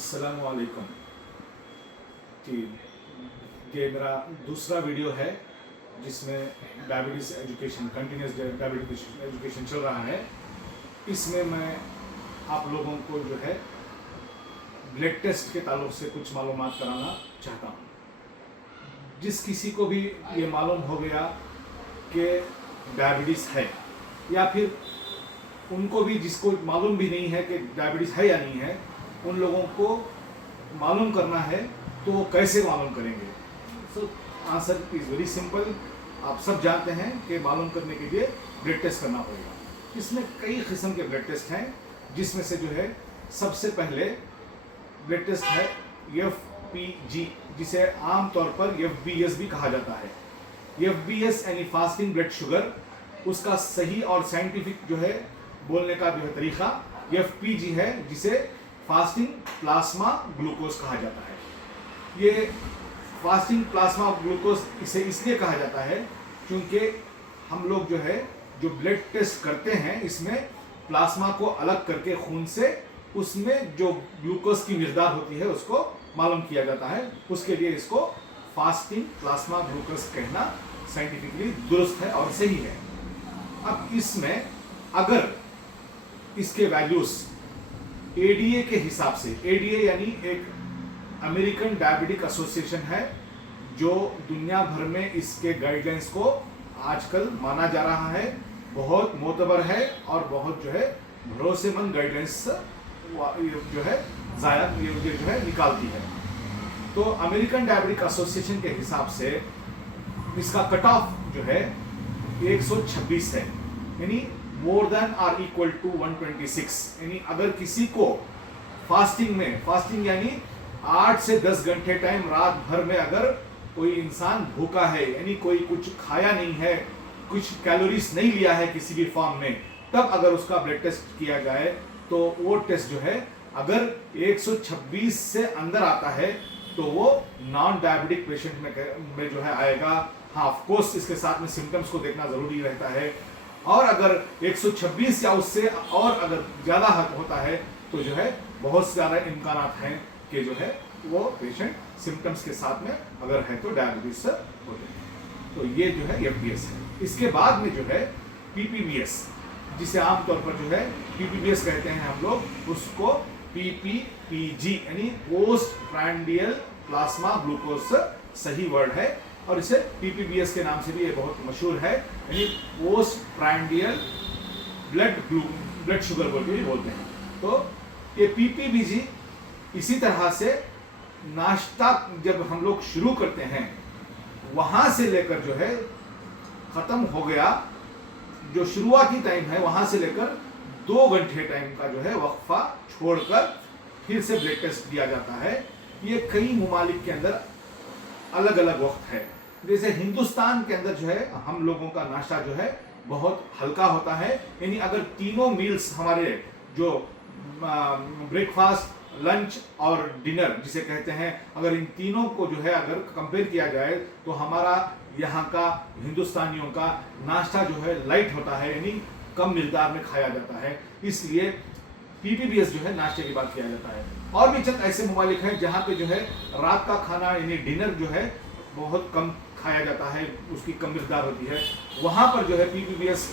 अस्सलाम वालेकुम कि ये मेरा दूसरा वीडियो है जिसमें diabetes education continuous diabetes education चल रहा है। इसमें मैं आप लोगों को जो है ब्लड टेस्ट के ताल्लुक से कुछ मालूमात कराना चाहता हूँ। जिस किसी को भी ये मालूम हो गया कि डायबिटीज़ है, या फिर उनको भी जिसको मालूम भी नहीं है कि डायबिटीज़ है या नहीं है, उन लोगों को मालूम करना है तो वो कैसे मालूम करेंगे। So answer is very simple. आप सब जानते हैं कि मालूम करने के लिए ब्लड टेस्ट करना पड़ेगा। इसमें कई किस्म के ब्लड टेस्ट हैं, जिसमें से जो है सबसे पहले ब्लड टेस्ट है FPG, जिसे आमतौर पर FBS भी कहा जाता है। FBS यानी फास्टिंग ब्लड शुगर, उसका सही और साइंटिफिक जो है बोलने का जो है तरीका FPG है, जिसे फास्टिंग प्लाज्मा ग्लूकोज कहा जाता है। ये फास्टिंग प्लाज्मा ग्लूकोज इसे इसलिए कहा जाता है क्योंकि हम लोग जो है जो ब्लड टेस्ट करते हैं, इसमें प्लाज्मा को अलग करके खून से उसमें जो ग्लूकोज की मिकदार होती है उसको मालूम किया जाता है। उसके लिए इसको फास्टिंग प्लाज्मा ग्लूकोज कहना साइंटिफिकली दुरुस्त है और सही है। अब इसमें अगर इसके वैल्यूज ADA के हिसाब से, ADA यानी एक अमेरिकन डायबिटिक एसोसिएशन है जो दुनिया भर में इसके गाइडलाइंस को आजकल माना जा रहा है, बहुत मोतबर है और बहुत जो है भरोसेमंद गाइडलाइंस जो है जो है निकालती है। तो अमेरिकन डायबिटिक एसोसिएशन के हिसाब से इसका कट ऑफ जो है 126 है, यानी more than or equal to 126। यानी अगर किसी को फास्टिंग यानी 8 से 10 घंटे टाइम रात भर में अगर कोई इंसान भूखा है, यानी कोई कुछ खाया नहीं है, कुछ कैलोरीज नहीं लिया है किसी भी फॉर्म में, तब अगर उसका ब्लड टेस्ट किया जाए तो वो टेस्ट जो है अगर 126 से अंदर आता है तो वो नॉन डायबिटिक पेशेंट में जो है आएगा। हाँ, ऑफ कोर्स इसके साथ में सिम्टम्स को देखना जरूरी रहता है, और अगर 126 या उससे और अगर ज़्यादा होता है तो जो है बहुत ज़्यादा इम्कानात हैं कि जो है वो पेशेंट सिम्टम्स के साथ में अगर है तो डायबिटीज होते हैं। तो ये जो है FBS है। इसके बाद में जो है PPBS, जिसे आमतौर पर जो है PPBS कहते हैं हम लोग, उसको PPPG यानी पोस्ट प्रांडियल प्लाज्मा ग्लूकोज सही वर्ड है, और इसे PPBS के नाम से भी ये बहुत मशहूर है, यानी पोस्ट प्रांडियल ब्लड शुगर बोल के भी बोलते हैं। तो ये PPBG इसी तरह से नाश्ता जब हम लोग शुरू करते हैं वहां से लेकर जो है खत्म हो गया, जो शुरुआती टाइम है वहां से लेकर 2 घंटे टाइम का जो है वक्फा छोड़कर फिर से ब्लड टेस्ट दिया जाता है। ये कई ममालिक के अंदर अलग अलग वक्त है। जैसे हिंदुस्तान के अंदर जो है हम लोगों का नाश्ता जो है बहुत हल्का होता है, यानी अगर तीनों मील्स हमारे जो ब्रेकफास्ट, लंच और डिनर जिसे कहते हैं, अगर इन तीनों को जो है अगर कंपेयर किया जाए तो हमारा यहाँ का हिंदुस्तानियों का नाश्ता जो है लाइट होता है, यानी कम मिकदार में खाया जाता है। इसलिए PPBS जो है नाश्ते की बात किया जाता है। और भी चंद ऐसे ममालिक हैं जहाँ पे जो है रात का खाना यानी डिनर जो है बहुत कम खाया जाता है, उसकी कम मिकदार होती है, वहाँ पर जो है PPBS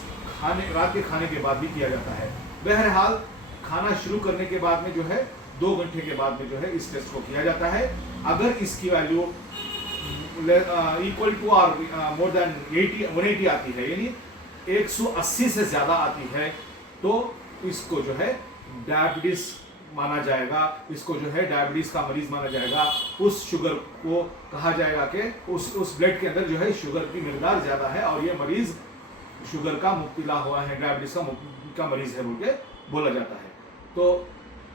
रात के खाने के बाद भी किया जाता है। बहरहाल खाना शुरू करने के बाद में जो है 2 घंटे के बाद में जो है इस टेस्ट को किया जाता है। अगर इसकी वैल्यू इक्वल टू और मोर देन 180 आती है, यानी 180 से ज़्यादा आती है, तो इसको जो है डायबिटीज़ माना जाएगा, इसको जो है डायबिटीज़ का मरीज माना जाएगा। उस शुगर को कहा जाएगा कि उस ब्लड के अंदर जो है शुगर की मिकदार ज़्यादा है और ये मरीज़ शुगर का मुब्तला हुआ है, डायबिटीज़ का मरीज़ है बोल के बोला जाता है। तो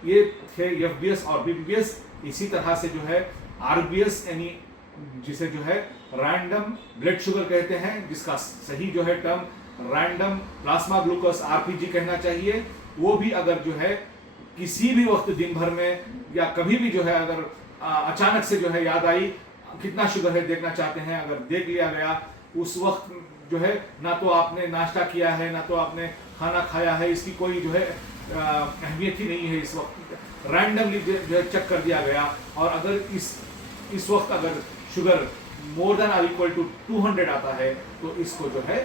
ये थे FBS और PPBS। इसी तरह से जो है RBS यानी जिसे जो है रैंडम ब्लड शुगर कहते हैं, जिसका सही जो है term random plasma glucose RPG कहना चाहिए। वो भी अगर जो है किसी भी वक्त दिन भर में या कभी भी जो है अगर अचानक से जो है याद आई कितना शुगर है देखना चाहते हैं, अगर देख लिया गया उस वक्त जो है ना तो आपने नाश्ता किया है ना तो आपने खाना खाया है, इसकी कोई जो है अहमियत ही नहीं है इस वक्त। रैंडमली जो है चेक कर दिया गया और अगर इस वक्त अगर sugar more than or equal to 200 आता है तो इसको जो है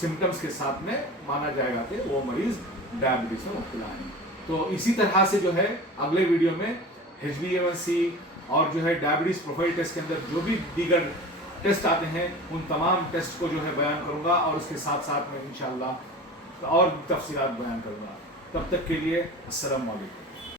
सिम्टम्स के साथ में माना जाएगा कि वो मरीज डायबिटीज में मुब्तला है। तो इसी तरह से जो है अगले वीडियो में HbA1c और जो है डायबिटीज प्रोफाइल टेस्ट के अंदर जो भी दीगर टेस्ट आते हैं उन तमाम टेस्ट को जो है बयान करूंगा और उसके साथ साथ में इंशाल्लाह और तफसीलात बयान करूंगा। तब तक के लिए अस्सलाम वालेकुम।